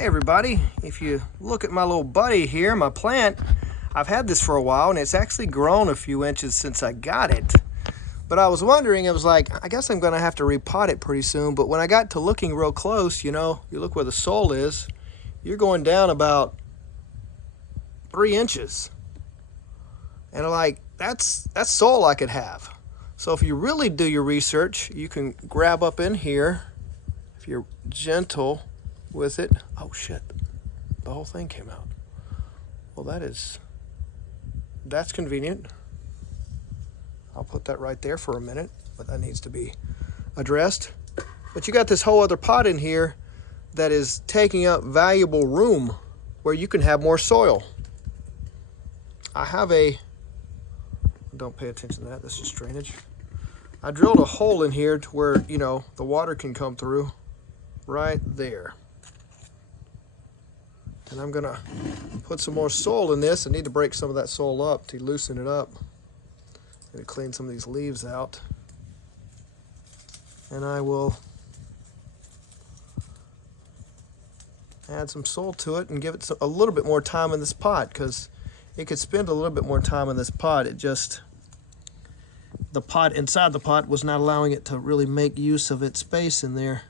Hey everybody, if you look at my little buddy here, my plant, I've had this for a while and it's actually grown a few inches since I got it. But I was wondering, it was like, I guess I'm going to have to repot it pretty soon. But when I got to looking real close, you look where the soil is, you're going down about 3 inches. And I'm like, that's soil I could have. So if you really do your research, you can grab up in here, if you're gentle with it. Oh shit, the whole thing came out. Well, that's convenient. I'll put that right there for a minute, but that needs to be addressed. But you got this whole other pot in here that is taking up valuable room where you can have more soil. Don't pay attention to that, that's just drainage. I drilled a hole in here to where, the water can come through right there. And I'm gonna put some more soil in this. I need to break some of that soil up to loosen it up. Gonna clean some of these leaves out. And I will add some soil to it and give it a little bit more time in this pot, because it could spend a little bit more time in this pot. The pot inside the pot was not allowing it to really make use of its space in there.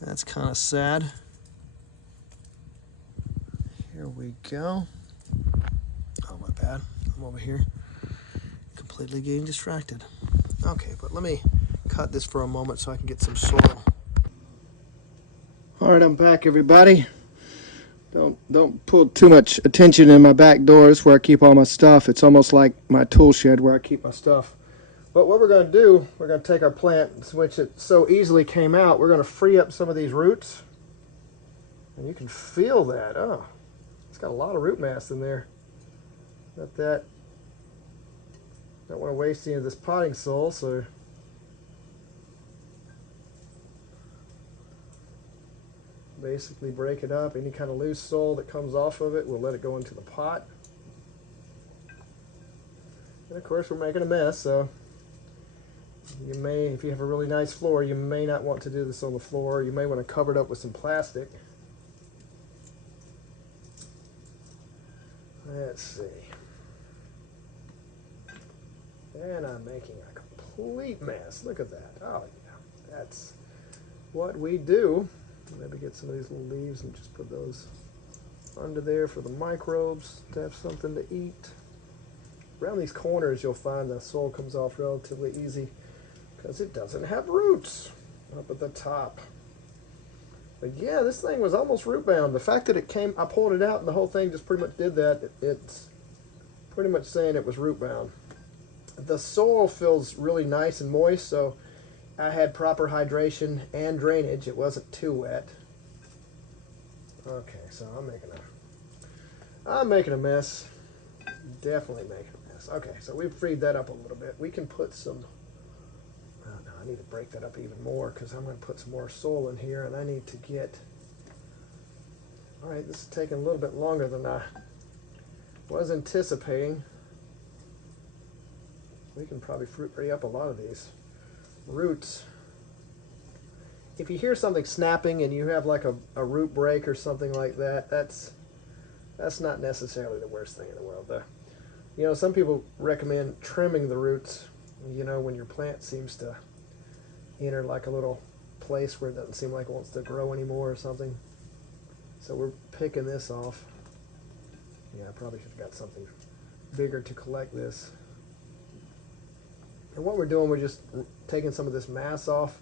That's kind of sad. Here we go. Oh, my bad. I'm over here completely getting distracted. Okay, but let me cut this for a moment so I can get some soil. All right, I'm back, everybody. Don't pull too much attention in my back doors where I keep all my stuff. It's almost like my tool shed where I keep my stuff. But what we're going to do, we're going to take our plant, which it so easily came out, we're going to free up some of these roots. And you can feel that. Oh, it's got a lot of root mass in there. Got that. Don't want to waste any of this potting soil, so basically break it up. Any kind of loose soil that comes off of it, we'll let it go into the pot. And of course we're making a mess, so you may, if you have a really nice floor, you may not want to do this on the floor. You may want to cover it up with some plastic. Let's see. And I'm making a complete mess. Look at that. Oh yeah, that's what we do. Maybe get some of these little leaves and just put those under there for the microbes to have something to eat. Around these corners you'll find the soil comes off relatively easy because it doesn't have roots up at the top. But yeah, this thing was almost root bound. The fact that it came, I pulled it out and the whole thing just pretty much did that. It's pretty much saying it was root bound. The soil feels really nice and moist, so I had proper hydration and drainage. It wasn't too wet. Okay, so I'm making a mess. Definitely making a mess. Okay, so we've freed that up a little bit. We can put some, oh no, I need to break that up even more because I'm going to put some more soil in here, and I need to get, all right, this is taking a little bit longer than I was anticipating. We can probably free up a lot of these roots. If you hear something snapping and you have like a root break or something like that, that's not necessarily the worst thing in the world. Some people recommend trimming the roots, when your plant seems to enter like a little place where it doesn't seem like it wants to grow anymore or something. So we're picking this off. Yeah, I probably should have got something bigger to collect this. And what we're doing, we're just taking some of this mass off.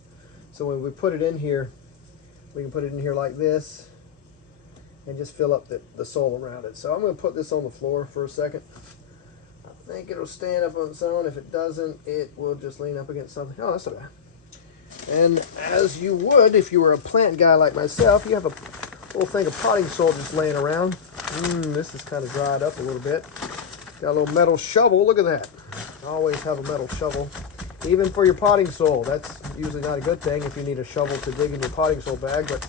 So when we put it in here, we can put it in here like this and just fill up the soil around it. So I'm going to put this on the floor for a second. I think it'll stand up on its own. If it doesn't, it will just lean up against something. Oh, that's not bad. And as you would if you were a plant guy like myself, you have a little thing of potting soil just laying around. This is kind of dried up a little bit. Got a little metal shovel. Look at that. I always have a metal shovel, even for your potting soil. That's usually not a good thing if you need a shovel to dig in your potting soil bag, but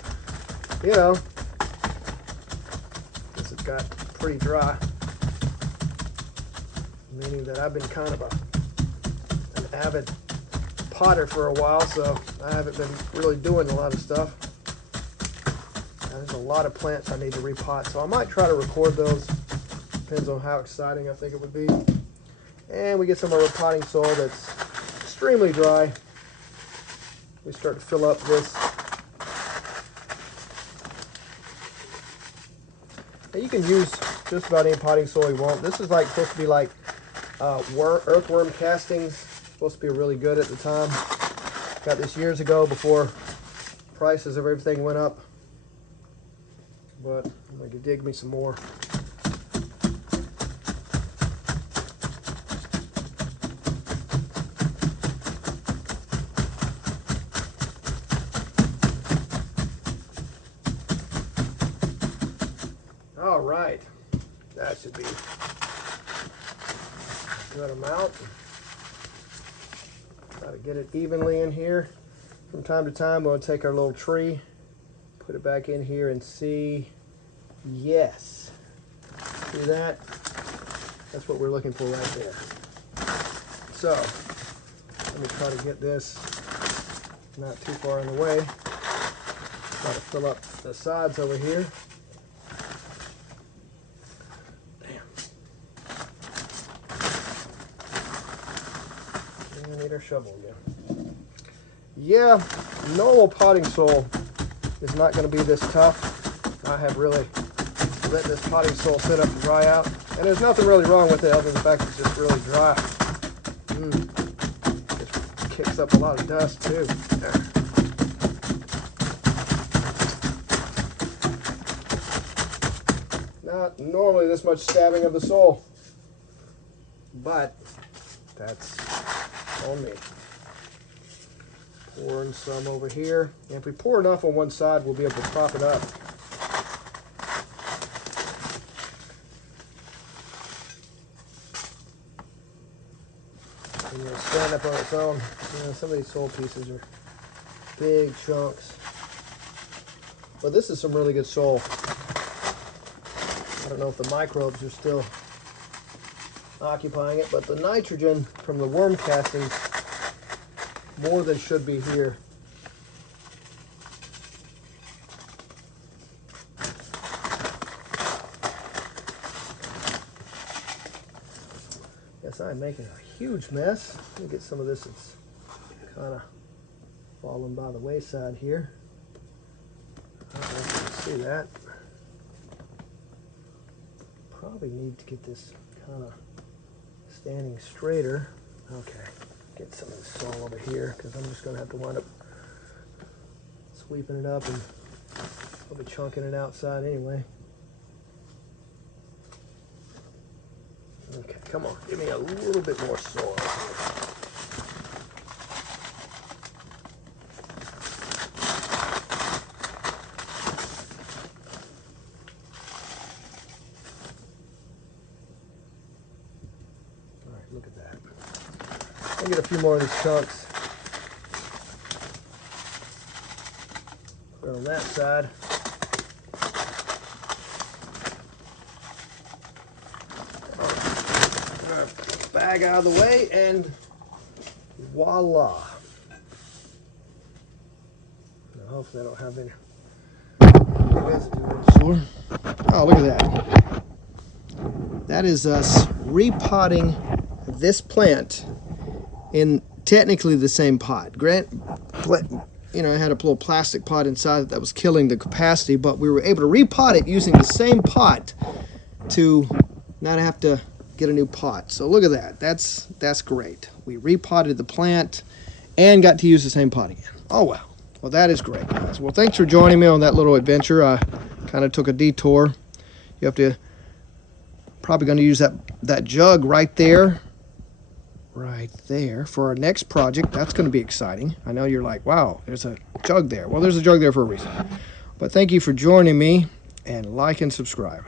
this has got pretty dry, meaning that I've been kind of an avid potter for a while, so I haven't been really doing a lot of stuff. there's a lot of plants I need to repot, so I might try to record those. Depends on how exciting I think it would be. And we get some of our repotting soil that's extremely dry. We start to fill up this. Now you can use just about any potting soil you want. This is like supposed to be like earthworm castings. Supposed to be really good at the time. Got this years ago before prices of everything went up. But I'm going to dig me some more. All right, that should be a good amount. Try to get it evenly in here. From time to time, we'll take our little tree, put it back in here and see. Yes, see that? That's what we're looking for right there. So, let me try to get this not too far in the way. Try to fill up the sides over here. Our shovel again. Yeah, normal potting soil is not going to be this tough. I have really let this potting soil sit up and dry out, and there's nothing really wrong with it other than the fact it's just really dry. It kicks up a lot of dust too. Not normally this much stabbing of the soil, but that's on me. Pouring some over here. And if we pour enough on one side, we'll be able to prop it up. And it'll stand up on its own. You know, some of these soil pieces are big chunks. But this is some really good soil. I don't know if the microbes are still occupying it, but the nitrogen from the worm castings more than should be here. Yes, I'm making a huge mess. Let me get some of this that's kind of falling by the wayside here. I don't know if you can see that. Probably need to get this kind of standing straighter. Okay, get some of the soil over here because I'm just going to have to wind up sweeping it up and I'll be chunking it outside anyway. Okay, come on, give me a little bit more soil here. Look at that. I'll get a few more of these chunks. Put it on that side. Bag out of the way and voila. Now hopefully I don't have any residue on the floor. Oh, look at that. That is us repotting this plant in technically the same pot. You know, I had a little plastic pot inside that was killing the capacity, but we were able to repot it using the same pot to not have to get a new pot. So look at that. That's great. We repotted the plant and got to use the same pot again. Oh wow. Well, that is great, guys. Well, thanks for joining me on that little adventure. I kind of took a detour. You have to probably going to use that jug right there for our next project. That's going to be exciting. I know you're like, wow, there's a jug there. Well, there's a jug there for a reason. But thank you for joining me, and like and subscribe.